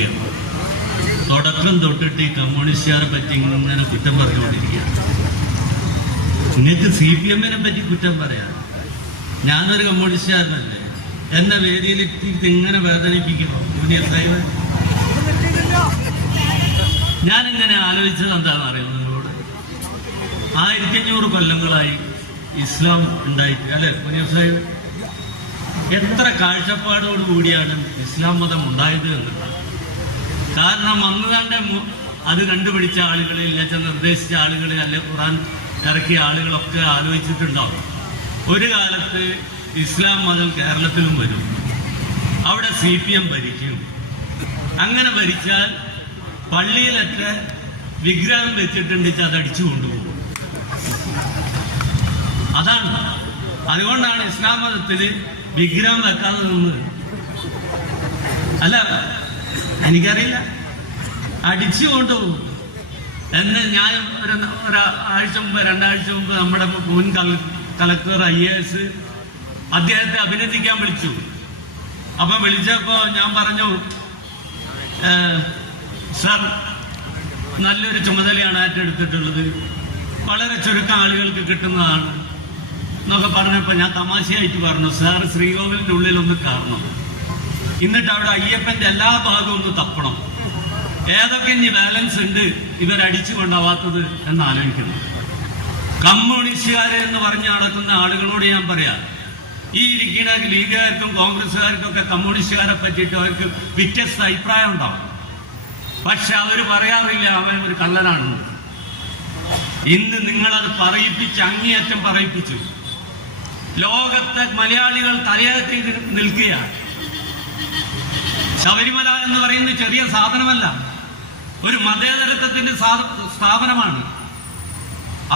കേൾക്കുകയാണ്. തുടക്കം തൊട്ടിട്ട് ഈ കമ്മ്യൂണിസ്റ്റുകാരെ പറ്റി ഇങ്ങനെ കുറ്റം പറഞ്ഞുകൊണ്ടിരിക്കുകയാണ്. നിങ്ങൾക്ക് CPM-നെ പറ്റി കുറ്റം പറയാം. ഞാനൊരു കമ്മ്യൂണിസ്റ്റുകാരനല്ലേ, എന്നെ വേദിയിലെത്തിയിട്ട് ഇങ്ങനെ വേദനിപ്പിക്കുമോ ജൂനിയർ സാഹിബ്? ഞാനിങ്ങനെ ആലോചിച്ചത് എന്താണെന്ന് അറിയാമോ നിങ്ങളോട്? 1500 കൊല്ലങ്ങളായി ഇസ്ലാം ഉണ്ടായിട്ട് അല്ലെ ജൂനിയർ സാഹിബ്? എത്ര കാഴ്ചപ്പാടോട് കൂടിയാണ് ഇസ്ലാം മതം ഉണ്ടായത് എന്നുള്ളത്. കാരണം അന്ന് തന്നെ അത് കണ്ടുപിടിച്ച ആളുകളിൽ നിർദ്ദേശിച്ച ആളുകളിൽ അല്ലെ ഖുർആൻ ഇറക്കിയ ആളുകളൊക്കെ ആലോചിച്ചിട്ടുണ്ടാവും, ഒരു കാലത്ത് ഇസ്ലാം മതം കേരളത്തിലും വരും, അവിടെ CPM ഭരിക്കും. അങ്ങനെ ഭരിച്ചാൽ പള്ളിയിലൊക്കെ വിഗ്രഹം വെച്ചിട്ടുണ്ടെങ്കിൽ അത് അടിച്ചു കൊണ്ടുപോകും. അതാണ്, അതുകൊണ്ടാണ് ഇസ്ലാം മതത്തിൽ വിഗ്രഹം വെക്കാതെ നിന്നത്. അല്ല, എനിക്കറിയില്ല, അടിച്ചു കൊണ്ടുപോകും. എന്നെ ഞാൻ ഒരാഴ്ച മുമ്പ് 2 ആഴ്ച മുമ്പ് നമ്മുടെ മുൻ കളക്ടർ IAS അദ്ദേഹത്തെ അഭിനന്ദിക്കാൻ വിളിച്ചു. അപ്പൊ വിളിച്ചപ്പോ ഞാൻ പറഞ്ഞു, സർ നല്ലൊരു ചുമതലയാണ് ഏറ്റെടുത്തിട്ടുള്ളത്, വളരെ ചുരുക്കം ആളുകൾക്ക് കിട്ടുന്നതാണ് എന്നൊക്കെ പറഞ്ഞപ്പോൾ ഞാൻ തമാശയായിട്ട് പറഞ്ഞു, സാർ ശ്രീകോവിലിന്റെ ഉള്ളിലൊന്ന് കയറണം, എന്നിട്ട് അവിടെ അയ്യപ്പന്റെ എല്ലാ ഭാഗവും ഒന്ന് തപ്പണം, ഏതൊക്കെ ഇനി ബാലൻസ് ഉണ്ട് ഇവരടിച്ചു കൊണ്ടാവാത്തത് എന്ന് ആലോചിക്കുന്നു. കമ്മ്യൂണിസ്റ്റുകാരെ എന്ന് പറഞ്ഞ് നടക്കുന്ന ആളുകളോട് ഞാൻ പറയാം, ഈ ഇരിക്കുന്ന ലീഗുകാർക്കും കോൺഗ്രസ്സുകാർക്കും ഒക്കെ കമ്മ്യൂണിസ്റ്റുകാരെ പറ്റിയിട്ട് അവർക്ക് വ്യത്യസ്ത അഭിപ്രായം ഉണ്ടാവും. പക്ഷെ അവർ പറയാറില്ല അവൻ ഒരു കള്ളനാണെന്ന്. ഇന്ന് നിങ്ങളത് പറയിപ്പിച്ച് അങ്ങേയറ്റം പറയിപ്പിച്ചു. ലോകത്തെ മലയാളികൾ തലയെത്തി നിൽക്കുകയാണ്. ശബരിമല എന്ന് പറയുന്നത് ചെറിയ സാധനമല്ല, ഒരു മതേതരത്വത്തിന്റെ സ്ഥാപനമാണ്.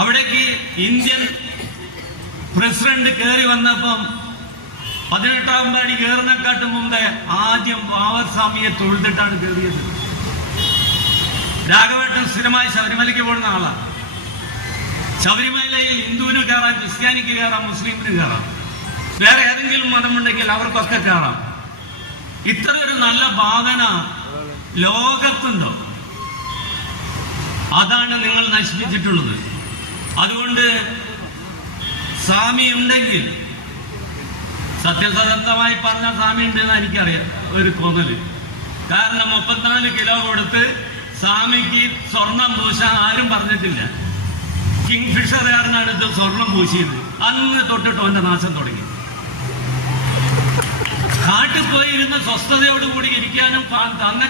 അവിടേക്ക് ഇന്ത്യൻ പ്രസിഡന്റ് കയറി വന്നപ്പം 18-ാം പടി കയറുന്നേക്കാട്ടും മുമ്പേ ആദ്യം ബാബർസ്വാമിയെ തൊഴുതിട്ടാണ് കയറിയത്. രാഘവേട്ടൻ സ്ഥിരമായി ശബരിമലയ്ക്ക് പോകുന്ന ആളാണ്. ശബരിമലയിൽ ഹിന്ദുവിന് കയറാം, ക്രിസ്ത്യാനിക്ക് കയറാം, മുസ്ലിമിന് കയറാം, വേറെ ഏതെങ്കിലും മതമുണ്ടെങ്കിൽ അവർക്കൊക്കെ കയറാം. ഇത്രയൊരു നല്ല ഭാവന ലോകത്തുണ്ടോ? അതാണ് നിങ്ങൾ നശിപ്പിച്ചിട്ടുള്ളത്. അതുകൊണ്ട് സ്വാമി ഉണ്ടെങ്കിൽ, സത്യസന്ധമായി പറഞ്ഞ സ്വാമി ഉണ്ടെന്ന് എനിക്കറിയാം, ഒരു തോന്നല്. കാരണം 34 കിലോ കൊടുത്ത് സ്വാമിക്ക് സ്വർണം പൂശാൻ ആരും പറഞ്ഞിട്ടില്ല. കിങ്ഫിഷറുകാരനാണ് ഇത് സ്വർണം പൂശിയത്. അന്ന് തൊട്ടിട്ട് അവന്റെ നാശം തുടങ്ങി. കാട്ടിൽ പോയിരുന്ന് സ്വസ്ഥതയോടുകൂടി ഇരിക്കാനും തന്നെ